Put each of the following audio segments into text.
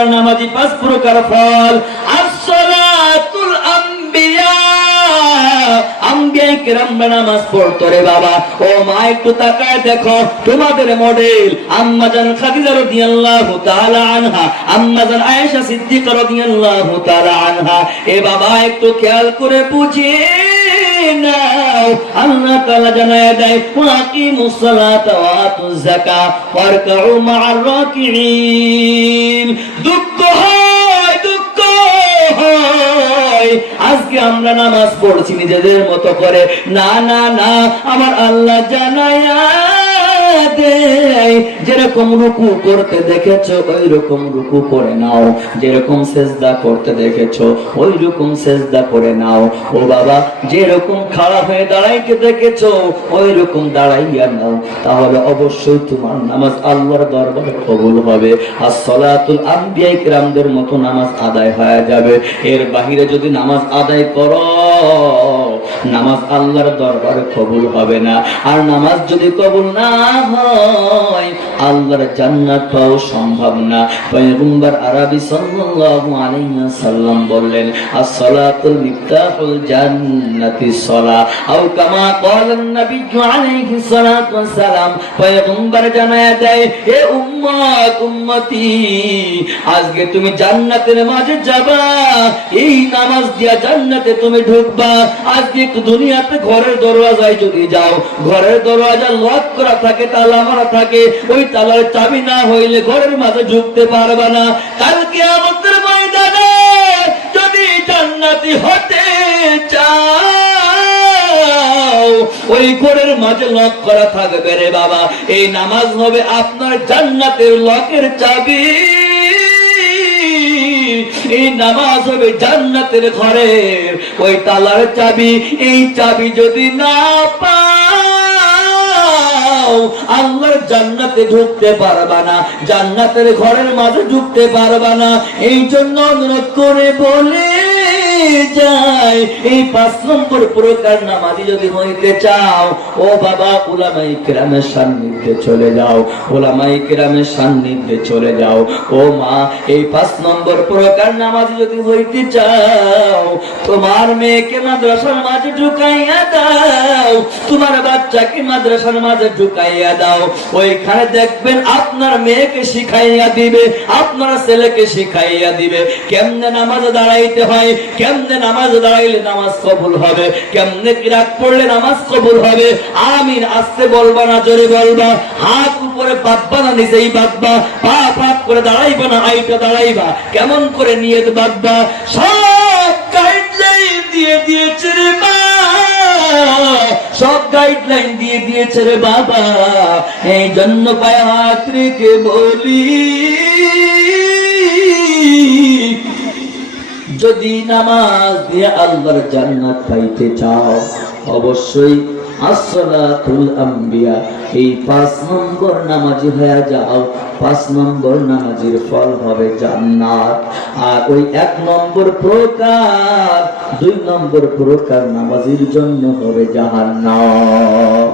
প্রকার নামাজি 5 প্রকার ফল। আসসালাতুল আম্বিয়া, আম্বিয়া কেরাম নামাজ পড়তো রে বাবা। ও মা একটু তাকায় দেখো তোমাদের মডেল আম্মা জান খাদিজা রাদিয়াল্লাহু তাআলা আনহা, আম্মা জান আয়েশা সিদ্দিকা রাদিয়াল্লাহু তাআলা আনহা। এ বাবা একটু খেয়াল করে বুঝে নাও, আল্লাহ তাআলা জানায় দেয় ওয়াকিমুস সালাতা ওয়া আতুজ যাকাত ওয়ারকাউ মা'আর রাকিঈন। দুঃখ হয়, দুঃখ হয়, আজকে আমরা নামাজ পড়ছি নিজেদের মতো করে। না না না, আমার আল্লাহ জানায়া দেয় যেরকম রুকু করতে দেখেছো ওই রকম রুকু করে নাও, যেরকম সেজদা করতে দেখেছো ওই রকম সেজদা করে নাও। ও বাবা যেরকম খাড়া হয়ে দাঁড়াইতে দেখেছো ওই রকম দাঁড়াইয়া নাও, তাহলে অবশ্যই তোমার নামাজ আল্লাহর দরবারে কবুল হবে। as-salatul anbiya কিরামদের মতো নামাজ আদায় হয়ে যাবে। এর বাহিরে যদি নামাজ আদায় করো নামাজ আল্লাহর দরবারে কবুল হবে না। আর নামাজ যদি কবুল না হয় আল্লাহর জান্নাত পাওয়া সম্ভব না। পয়গম্বর আরবি সাল্লাল্লাহু আলাইহি ওয়াসাল্লাম বললেন as-salatul মিফতাহুল জান্নাতিস সালাহ, আও কামা ক্বালান নবী আলাইহি সালাতু ওয়াসালাম। পয়গম্বর জানায় দেয় হে উম্মত উম্মতি, আজকে তুমি জান্নাতের মাঝে যাবা, এই নামাজ দিয়া জান্নাতে তুমি ঢুকবা। আজকে একটু দুনিয়াতে ঘরের দরওয়াজায় যদি যাও, ঘরের দরওয়াজা লক করা থাকে, তালা মারা থাকে, ওই তালার চাবি না হইলে ঘরের মাঝে ঢুকতে পারবা না। কালকে আমাদের ময়দানে যদি জান্নাতি হতে চাও ওই ঘরের মাঝে লক করা থাকবে রে বাবা। এই নামাজ হবে আপনার জান্নাতের লকের চাবি, এই নামাজ হবে জান্নাতের ঘরের ওই তালার চাবি। এই চাবি যদি না পাও আল্লাহর জান্নাতে ঢুকতে পারবা না, জান্নাতের ঘরের মাঝে ঢুকতে পারবা না। এই জন্য অনুরোধ করে বলে যাই, এই 5 নম্বর প্রকার নামাজি যদি হইতে চাও ও বাবা উলামায়ে কেরামের সান্নিধ্যে চলে যাও, উলামায়ে কেরামের সান্নিধ্যে চলে যাও। ও মা এই 5 নম্বর প্রকার নামাজি যদি হইতে চাও তোমার মেয়েকে মাদ্রাসার মাঝে ঢুকাইয়া দাও, তোমার বাচ্চাকে মাদ্রাসার মাঝে ঢুকাইয়া দাও। ওইখানে দেখবেন আপনার মেয়েকে শিখাইয়া দিবে, আপনার ছেলেকে শিখাইয়া দিবে কেমনে নামাজে দাঁড়াইতে হয়, কেমনে নামাজ দাঁড়াইলে নামাজ কবুল হবে, কেমনে কিরাত পড়লে নামাজ কবুল হবে। আমিন আস্তে বলবা না জোরে বলবা, হাত উপরে বাঁধবা না নিচেই বাঁধবা, পা পাক করে দাঁড়াইবা না আইটা দাঁড়াইবা, কেমন করে নিয়ত বাঁধবা, সব গাইডলাইন দিয়ে দিয়েছে রে মা, সব গাইডলাইন দিয়ে দিয়েছে রে বাবা। এই জন্য পায়ে হাত রেখে বলি যদি নামাজ দিয়ে আল্লাহর জান্নাত পাইতে চাও অবশ্যই as-salatul anbiya এই 5 নম্বর নামাজি হয়ে যাও। 5 নম্বর নামাজির ফল হবে জান্নাত। আর ওই 1 নম্বর প্রকার 2 নম্বর প্রকার নামাজির জন্য হবে জাহান্নাম।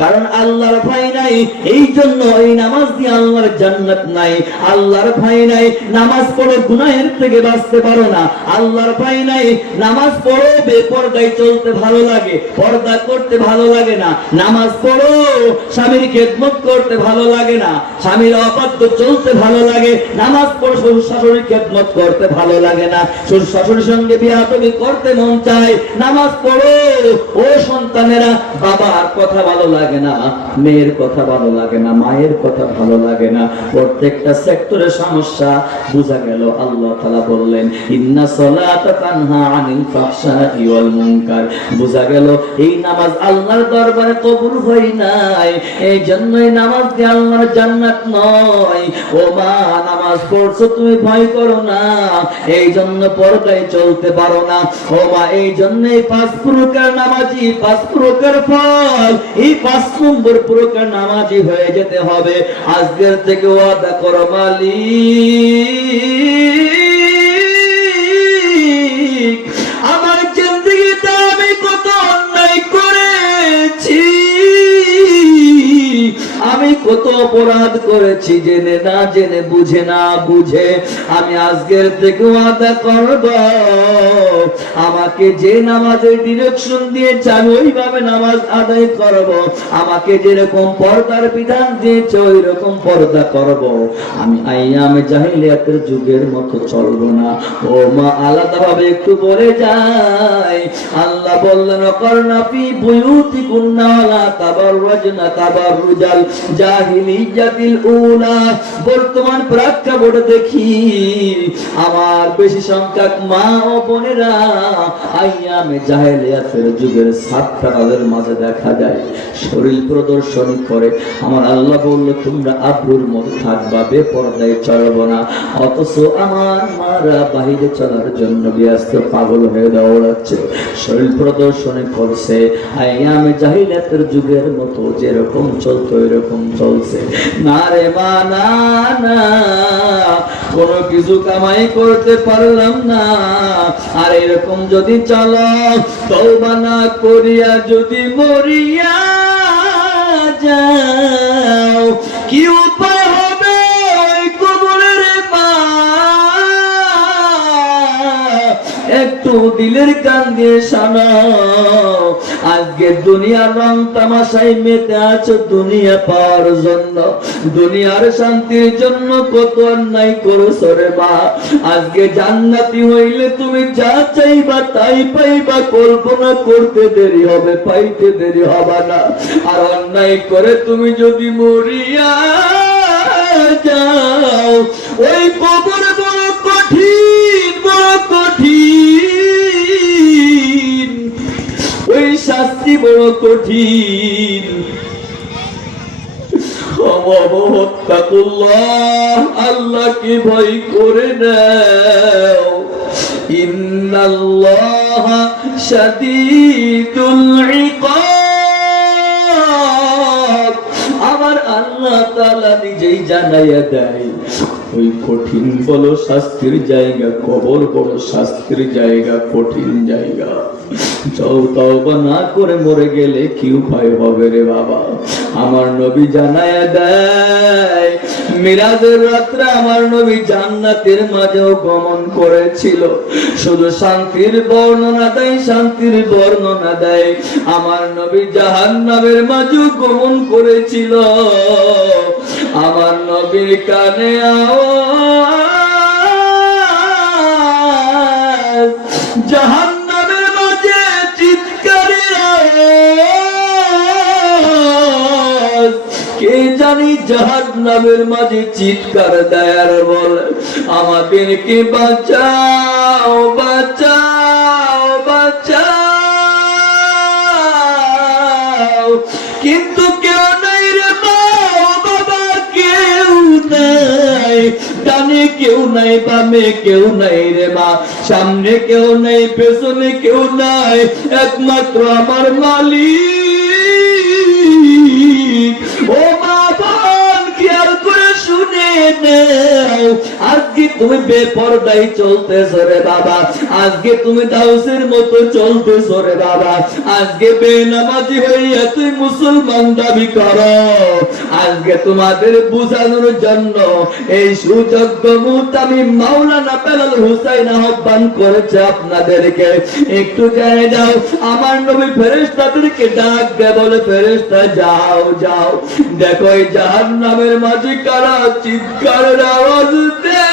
কারণ আল্লাহর ভয় নাই, এই জন্য এই নামাজ দিয়ে আল্লাহর জান্নাত নাই। আল্লাহর ভয় নাই, নামাজ পড়ে গুনাহের থেকে বাঁচতে পারো না। আল্লাহর ভয় নাই, নামাজ পড়ো বেপরদায় চলতে ভালো লাগে, পর্দা করতে ভালো লাগে না। নামাজ পড়ো স্বামীর খেদমত করতে ভালো লাগে না, স্বামীর অবাধ্য চলতে ভালো লাগে। নামাজ পড়ো শ্বশুর শাশুড়ির খেদমত করতে ভালো লাগে না, শ্বশুর শাশুড়ির সঙ্গে বিয়াদবি করতে মন চায়। নামাজ পড়ো ও সন্তানেরা, বাবার কথা ভালো লাগে না, মেয়ের কথা ভালো লাগে না, মায়ের কথা ভালো লাগে না। প্রত্যেকটা সেক্টরে সমস্যা বুঝা গেল। আল্লাহ তাআলা বললেন ইন্না সলাতা তানহা আনিল ফাহশাই ওয়াল মুনকার। বুঝা গেল এই নামাজ আল্লাহর দরবারে কবুল হয় নাই, এই জন্যই নামাজ দিয়ে আল্লাহর জান্নাত নয়। ও মা নামাজ পড়ছো তুমি ভয় করো না, এই জন্য পর্দায় চলতে পারো না। ও মা এই জন্যই 5 প্রকার নামাজি 5 প্রকার ফল, এই 5 নম্বর প্রকার নামাজি হয়ে যেতে হবে। আজকের থেকে ওয়াদা করো মালিক আমার জিন্দেগিতে আমি কত অন্যায় করেছি, আমি কত অপরাধ করেছি, জেনে না জেনে, বুঝে না বুঝে, আমি আজকের থেকে ওয়াদা করব আমাকে যে নামাজের ডিরেকশন দিয়েছে আমি ওইভাবে নামাজ আদায় করব, আমাকে যেরকম পর্দার বিধান দিয়েছে ওই রকম পর্দা করব, আমি আইয়ামে জাহিলিয়াতের যুগের মতো চলবো না। ও মা, আলাদাভাবে একটু বলে যাই, আল্লাহ বললেন করনা ফি বুয়ুতিকুন্না ওয়ালা তাবাররাজনা তাবাররুজাল জাহিলিয়াতিল উলা। বর্তমান প্রেক্ষাপট দেখি আমার বেশি সংখ্যক মা ও বোনেরা আইয়ামে জাহিলিয়াতের যুগের ছাপটা তাদের মাঝে দেখা যায়, শরীর প্রদর্শনী করে। আমার আল্লাহ বলল তোমরা আব্রুর মতো থাকবা, বেপরদায় চলবো না, অথচ আমার মারা বাহিরে চলার জন্য ব্যস্ত, পাগল হয়ে দৌড়াচ্ছে, শরীর প্রদর্শনী করছে, আইয়ামে জাহিলিয়াতের যুগের মতো যেরকম চলতো এরকম চলছে। না রে মা, না না, কোনো কিছু কামাই করতে পারলাম না, আর এরকম যদি চলো, তওবা না করিয়া যদি মরিয়া যাও, কি উপায় হবে ওই কবরের মা? একটু দিলের কান দিয়ে শোনাও, আজকে দুনিয়ার রং তামাশায় মেতে আছো দুনিয়া পাওয়ার জন্য, দুনিয়ার শান্তির জন্য কত অন্যায় করছো রে মা। আজকে জান্নাতি হইলে তুমি যা চাইবা তাই পাইবা, কল্পনা করতে দেরি হবে, পাইতে দেরি হবে না। আর অন্যায় করে তুমি যদি মরিয়া যাও, ওই কবর বড় কঠিন, বড় কঠিন, ওই শাস্তি বড় কঠিন। আল্লাহকে ভয় করে নাও, ইন্নাল্লাহা শাদীদুল ইকাব। আমার আল্লাহ তাআলা নিজেই জানাইয়া দেয় ওই কঠিন বড় শাস্তির জায়গা, কবর বড় শাস্তির জায়গা, কঠিন জায়গা। তওবা না করে মরে গেলে কি উপায় হবে রে বাবা? আমার নবী জানায়া দেয়, মিরাজের রাত্রে আমার নবী জান্নাতের মাঝেও গমন করেছিল। শুধু শান্তির বর্ণনা দেয়, শান্তির বর্ণনা দেয়। আমার নবী জাহান্নামের মাঝেও গমন করেছিল। আমার নবীর কানে আওয়াজ, জাহান্নামের মাঝে চিৎকারের আওয়াজ। কে জানি জাহান্নামের মাঝে চিৎকার দেয় আর বলে আমাদেরকে বাঁচাও, বাঁচাও, বাঁচাও। কিন্তু কেউ নাই রে মা, বাবা কেউ নাই, ডানে কেউ নাই, বামে কেউ নাই রে মা, সামনে কেউ নাই, পেছনে কেউ নাই, একমাত্র আমার মালিক। ও মা বোন, খেয়াল করে শুনে নাও, আজকে তুমি বেপরদায় চলতেছো রে বাবা, আজকে তুমি দাউসের মতো চলতেছো রে বাবা, আজকে বেনামাজি হইয়া তুই মুসলমান দাবি করো। আজকে তোমাদের বুঝানোর জন্য এই সুযোগ্য মুহূর্তে আমি মাওলানা বেলাল হুসাইন আহ্বান করেছে আপনাদেরকে, একটু জেনে যাও। আমার নবী ফেরেশতাদেরকে ডাক দেয়, বলে ফেরেশতা যাও যাও, দেখো এই জাহান্নামের মাঝে কারা চিৎকারের আওয়াজ দেয়।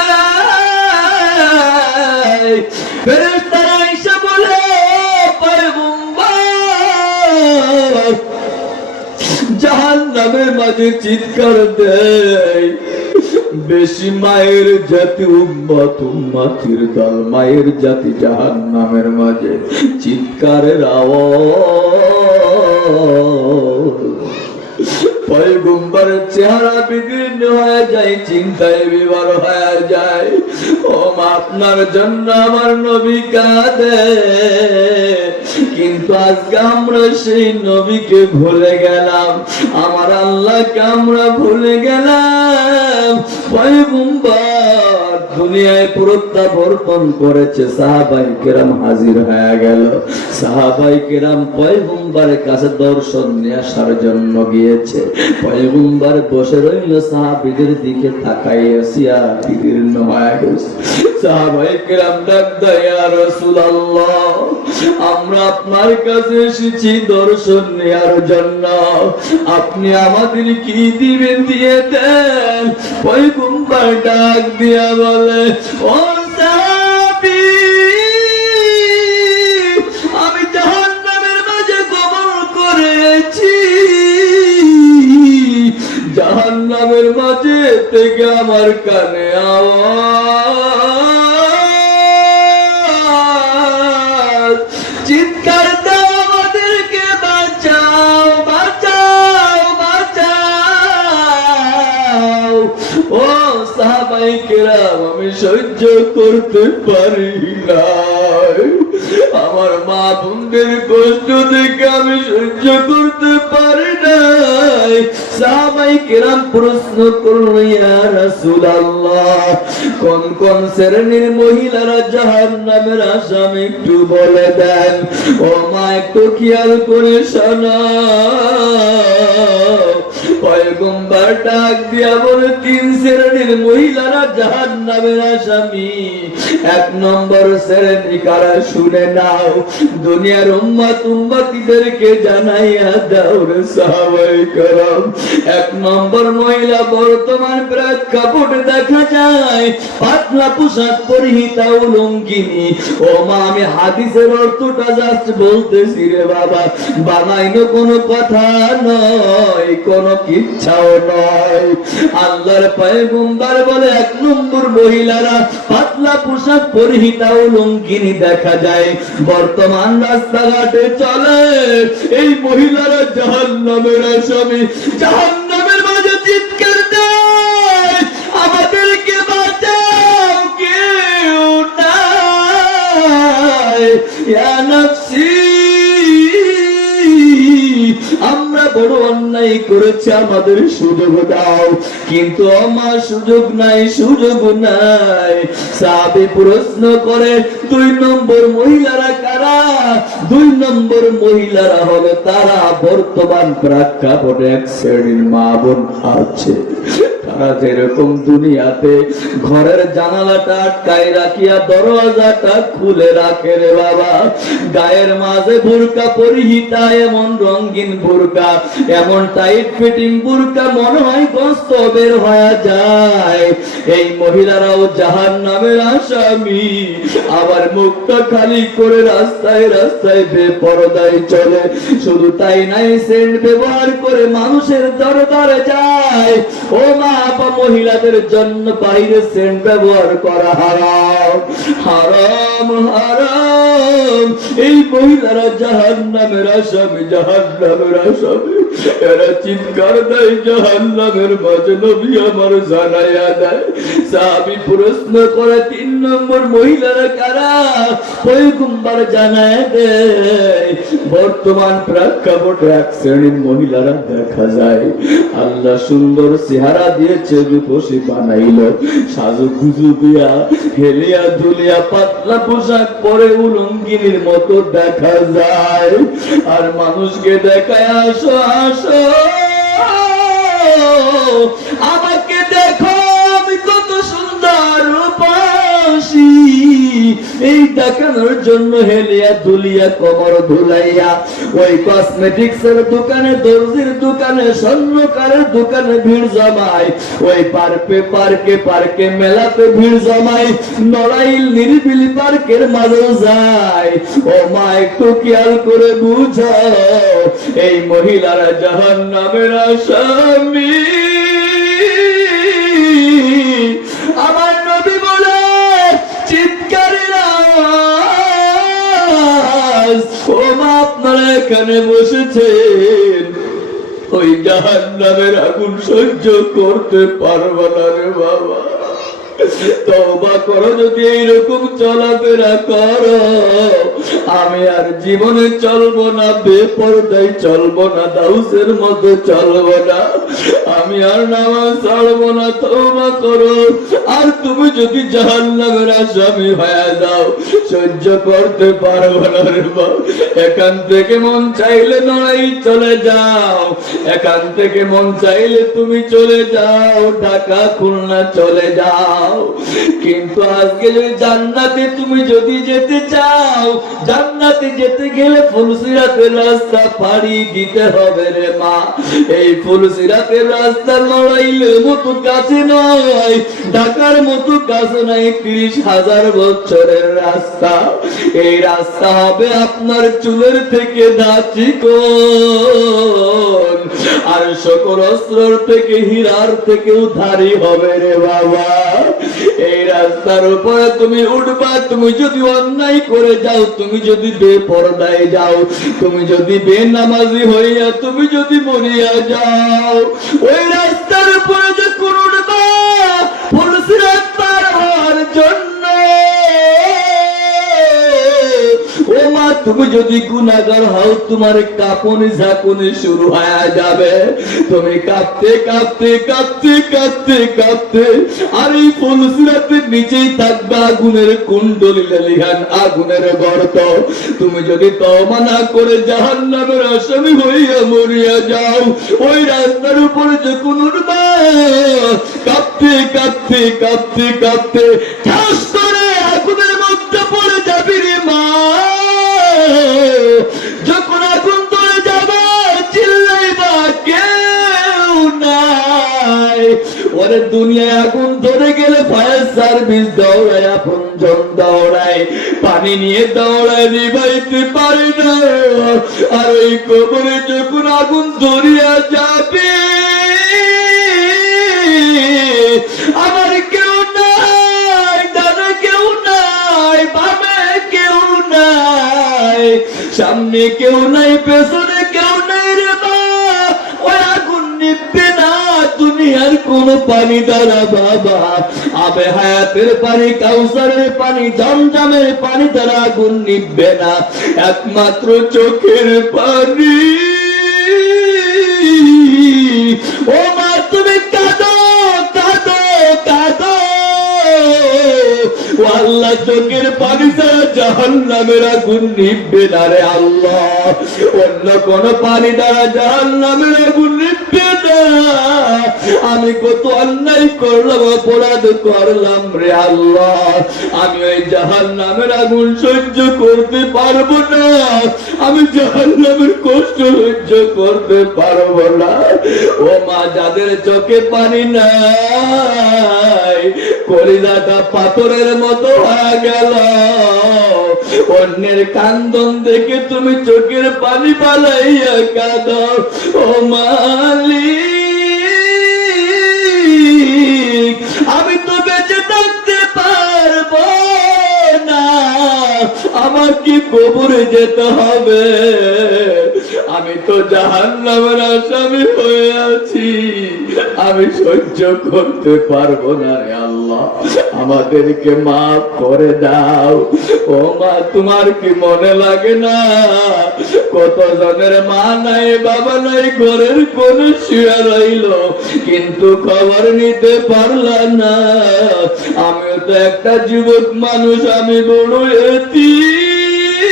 ফেরেশতারা এসে বলে পয়গম্বর, জাহান্নামের মাঝে চিৎকার দেয় বেশি মায়ের জাতি, উম্মত উম্মতির দল, মায়ের জাতি জাহান্নামের মাঝে চিৎকারের আওয়াজ। পয়গম্বরের চেহারা বিদীর্ণ হয়ে যায়, চিন্তায় বিভোর হয়ে যায়। ও মা, আপনার জন্য আমার নবী কাঁদে, কিন্তু আজকে আমরা সেই নবীকে ভুলে গেলাম, আমার আল্লাহকে আমরা ভুলে গেলাম। পয়গম্বর দুনিয়ায় প্রত্যাবর্তন করেছে, সাহাবাই কেরাম হাজির হয়ে গেল। সাহাবাই কেরাম পয়গম্বরের কাছে দর্শন নিয়ে আসার জন্য গিয়েছে। পয়গম্বর বসে রইল, সাহাবীদের দিকে তাকাইয়া বিদীর্ণ হয়ে গেছে। সাহাবাই কেরাম ডাক দেয়, ইয়া রাসূলুল্লাহ, আমরা আপনার কাছে এসেছি দর্শন নেওয়ার জন্য, আপনি আমাদের কি দিবেন দিয়ে দেন। পয়গম্বর ডাক দিয়া বলে, ও সাহাবী, আমি জাহান্নামের মাঝে গমন করেছি, জাহান্নামের মাঝে থেকে আমার কানে আওয়াজ, চিৎকার দাও, আমাদেরকে বাঁচাও, বাঁচাও, বাঁচাও। ও সাহাবায়ে কেরাম, আমি সহ্য করতে পারি না, আমার মা বোনদের কষ্ট দেখে আমি সহ্য করতে পারি নাই। সাহাবায়ে কেরাম প্রশ্ন করল, ইয়া রাসূলুল্লাহ, কোন কোন শ্রেণীর মহিলারা জাহান্নামের আসামি একটু বলে দেন। ও মা, একটু খেয়াল করে শোনাও। পয়গম্বর ডাক দিয়া বলে, 3 শ্রেণীর মহিলারা জাহান্নামের আসামি। 1 নম্বর শ্রেণী কারা, শুনে নাও, দুনিয়ার উম্মতিদেরকে জানাইয়া দাও রে সাহাবায়ে কেরাম। 1 নম্বর মহিলা, বর্তমান প্রেক্ষাপটে দেখা যায় পাতলা পোশাক পরিহিতা লুঙ্গিনী। ও মা, আমি হাদিসের অর্থটা জাস্ট বলতেছি রে বাবা, বানাইনো কোনো কথা নয়, কোনো ইচ্ছাও নয়। আল্লাহর পয়গম্বর বলে, 1 নম্বর মহিলারা পাতলা পোশাক পরিহিতা লুঙ্গিনী দেখা যায়, বর্তমান রাস্তাঘাটে চলে, এই মহিলারা জাহান্নামের আসামি। জাহান্নামের মাঝে চিৎকার দেয়, আমাদেরকে বাঁচাও, কেউ নাই, ইয়া নাফসি, আমরা বড় অন্যায় করেছি, আমাদের সুযোগ দাও। কিন্তু আমার সুযোগ নাই, সুযোগ নাই। সাহাবী প্রশ্ন করে, 2 নম্বর মহিলারা কারা? 2 নম্বর মহিলারা হলো তারা বর্তমান প্রেক্ষাপটে 1 শ্রেণীর মা বোন আছে, তারা যেরকম দুনিয়াতে ঘরের জানালাটা আটকায় রাখিয়া দরজাটা খুলে রাখে রে বাবা, গায়ের মাঝে বুরকা পরিহিতা, এমন রঙিন বুরকা, এমন টাইট ফিটিং বুরকা, মনে হয় গোস্ত বের হয়ে যায়। এই মহিলারাও জাহান্নামের আসামি। আবার মুখটা খালি করে রাস্তায় রাস্তায় বেপরদায় চলে। শুধু তাই নাই, সেন্ট ব্যবহার করে মানুষের দরবারে যায়। ও মা, মহিলাদের জন্য বাইরে সেন্ট ব্যবহার করা হারাম, হারাম, হারাম। এই মহিলারা জাহান্নামের আসামি, জাহান্নামের আসামি। এরা চিৎকার দেয় জাহান্নামের মাঝে, নবী আমার জানাইয়া দেয়। সাহাবী প্রশ্ন করে, 3 নম্বর মহিলারা কারা? পয়গম্বর জানায় দেয়, বর্তমান প্রেক্ষাপটে 1 শ্রেণীর মহিলারা দেখা যায়, আল্লাহ সুন্দর চেহারা দিয়েছে, রূপসী বানাইলো, সাজু গুজু দিয়া, হেলিয়া দুলিয়া, পাতলা পোশাক পরে উলঙ্গিনীর মতো দেখা যায়। আর মানুষকে দেখায়, আসো আসো, আমাকে দেখো, আমি কত সুন্দর রূপসী। এই দেখানোর জন্য হেলিয়া দুলিয়া, কোমর ধুলাইয়া, ওই কসমেটিক্সের দোকানে, দর্জির দোকানে, স্বর্ণকারের দোকানে ভিড় জমায়, ওই পার্কে পার্কে পার্কে মেলাতে ভিড় জমায়, নড়াইল নিরিবিলি পার্কের মাঝে যায়। ও মা, একটু খেয়াল করে বুঝো, এই মহিলারা জাহান্নামের আসামি। আমার নবী বলে, চিৎকারের আওয়াজ, ও মা, আপনারা এখানে বসেছেন, ওই জাহান্নামের আগুন সহ্য করতে পারবে না রে বাবা। তওবা করো, যদি এইরকম চলাফেরা করো, আমি আর জীবনে চলবো না, বেপরদায় চলবো না, দাউসের মতো চলবো না, আমি আর নামাজ ছাড়বো না, তওবা করো। আর তুমি যদি জাহান্নামের আসামি হয়ে যাও, সহ্য করতে পারবো না রে বাপ। এখান থেকে মন চাইলে নড়াই চলে যাও, এখান থেকে মন চাইলে তুমি চলে যাও ঢাকা খুলনা চলে যাও, কিন্তু আজকে যদি জান্নাতে তুমি যদি যেতে চাও, জান্নাতে যেতে গেলে ফুলসিরাতের রাস্তা পাড়ি দিতে হবে রে মা। এই ফুলসিরাতের রাস্তা লড়াইলের মতো কাছে নয়, ঢাকার মতো কাছে নাই, 30,000 বছরের রাস্তা। এই রাস্তা হবে আপনার চুলের থেকে দাচিকোণ, আর সকল অস্ত্রর থেকে হীরার থেকে উধারি হবে রে বাবা। এই রাস্তার উপরে তুমি উঠবা, তুমি যদি অন্যায় করে যাও, তুমি যদি বেপরদায় যাও, তুমি যদি বেনামাজি হইয়া তুমি যদি মরিয়া যাও, ওই রাস্তার উপরে যখন উঠবা ফুলসিরাত পার হওয়ার জন্য, ও মা তুমি যদি গুনাহগার হও, তোমার কাঁপুনি ঝাঁকুনি শুরু হয়ে যাবে, তুমি কাঁপতে কাঁপতে কাঁপতে কাঁপতে কাঁপতে আর এই ফুলসিরাতের নিচেই থাকবে আগুনের কুণ্ডলী লেলিহান, আগুনের গর্ত। তুমি যদি তওবা না করে জাহান্নামের আসামি হইয়া মরিয়া যাও, ওই রাস্তার উপরে যখন উঠবা কাঁপতে কাঁপতে কাঁপতে কাঁপতে ঠাস করে আগুনের মধ্যে পড়ে যাবি রে মা। যখন আগুন ধরে যাবে চিল্লাইবা কেউ নাই। ওরে দুনিয়ায় আগুন ধরে গেলে ফায়ার সার্ভিস দৌড়ায়, আপনজন দৌড়ায়, পানি নিয়ে দৌড়ায়, নিভাইতে পারে না। আর ওই কবরে যখন আগুন ধরিয়া যাবে আমার কেউ নাই, ডানে কেউ নাই, বামে কেউ নাই, সামনে কেউ নাই, পেছনে কেউ নাই রে মা। ওই আগুন নিভবে না দুনিয়ার কোন পানি দ্বারা বাবা, আবে হায়াতের পানি, কাউসারের পানি, জমজমের পানি দ্বারা আগুন নিভবে না, একমাত্র চোখের পানি। ও মা তুমি কাঁদো কাঁদো কাঁদো, ও আল্লাহ চোখের পানি ছাড়া জাহান্নামের আগুন নিভবে না রে আল্লাহ, অন্য কোন পানি দ্বারা জাহান্নামের আগুন নিভবে না। আমি কত অন্যায় করলাম, অপরাধ করলাম রে আল্লাহ, আমি ওই জাহান্নামের আগুন সহ্য করতে পারবো না, আমি জাহান্নামের কষ্ট সহ্য করতে পারবো না। ও মা যাদের চোখে পানি নাই, কলিজাটা পাথরের মতো হয়ে গেল, অন্যের কান্দন দেখে তুমি চোখের পানি পালাইয়া কাঁদো। ও মালিক আমি তো বেঁচে থাকতে পারবো না, আমাকে কবরে যেতে হবে, আমি তো জাহান্নামের আসামি হয়ে আছি, আমি সহ্য করতে পারবো না রে আল্লাহ, আমাদেরকে মাফ করে দাও। ও মা তোমার কি মনে লাগে না কত জনের মা নাই, বাবা নাই, ঘরের কোন শুয়ে রইল, কিন্তু খবর নিতে পারলাম না। আমিও তো একটা যুবক মানুষ, আমি বড় এতিম,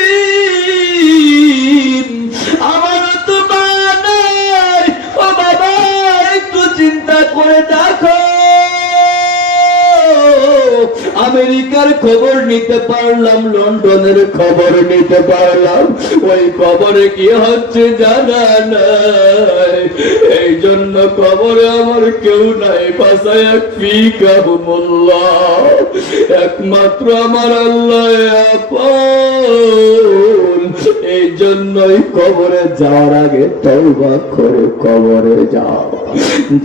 আমারও তো মা নাই। ও বাবা একটু চিন্তা করে দেখো, আমেরিকার খবর নিতে পারলাম, লন্ডনের খবর নিতে পারলাম, ওই খবরে কি হচ্ছে জানা নাই। এই জন্য খবরে আমার কেউ নাই, বাসায় ফিকাহুমুল্লাহ, একমাত্র আমার আল্লাহ আপন। এই জন্যই কবরে যাওয়ার আগে তওবা করে কবরে যাও,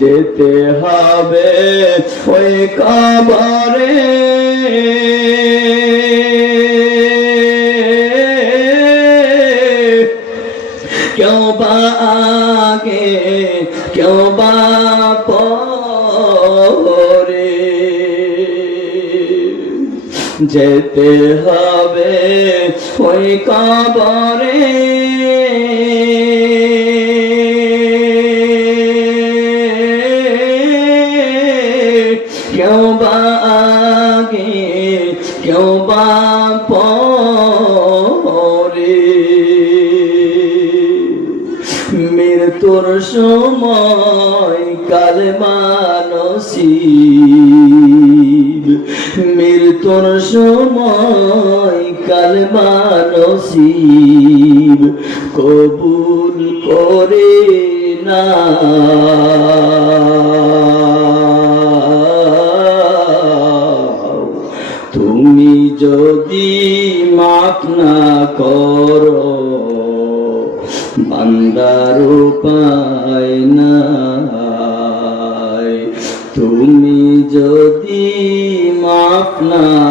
যেতে হবে ওই কবরে, क्यों बा आगे क्यों बा परे। যেতে হবে ওই কবরে কেউ বা আগে কেউ বা পরে মৃত্যুর সময় কালেমা নসিব মৃত্যুর সময় কালেমা নসিব কবুল করে না তুমি যদি মাফ না করো বান্দার উপায় নাই তুমি যদি মাফ না